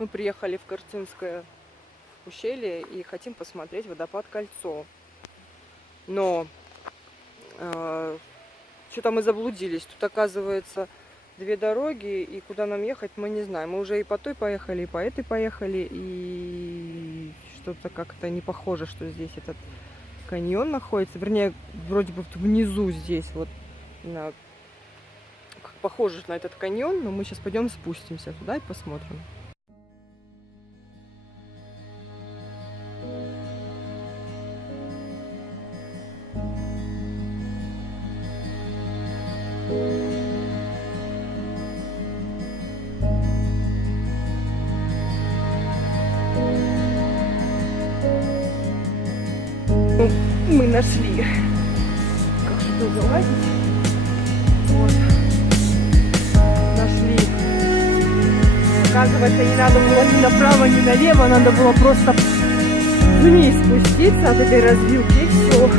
Мы приехали в Карцинское ущелье и хотим посмотреть водопад Кольцо. Но что-то мы заблудились. Тут, оказывается, две дороги, и куда нам ехать, мы не знаем. Мы уже и по той поехали, и по этой поехали, и что-то как-то не похоже, что здесь этот каньон находится. Вернее, вроде бы внизу здесь вот похоже на этот каньон, но мы сейчас пойдем спустимся туда и посмотрим. Мы нашли, как сюда залазить. Вот. Нашли. Оказывается, не надо было ни направо, ни налево, надо было просто вниз спуститься от этой развилки, и все.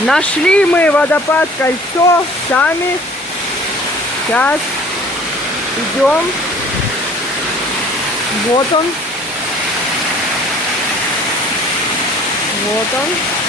Нашли мы водопад Кольцо сами. Сейчас идем. Вот он. Вот он.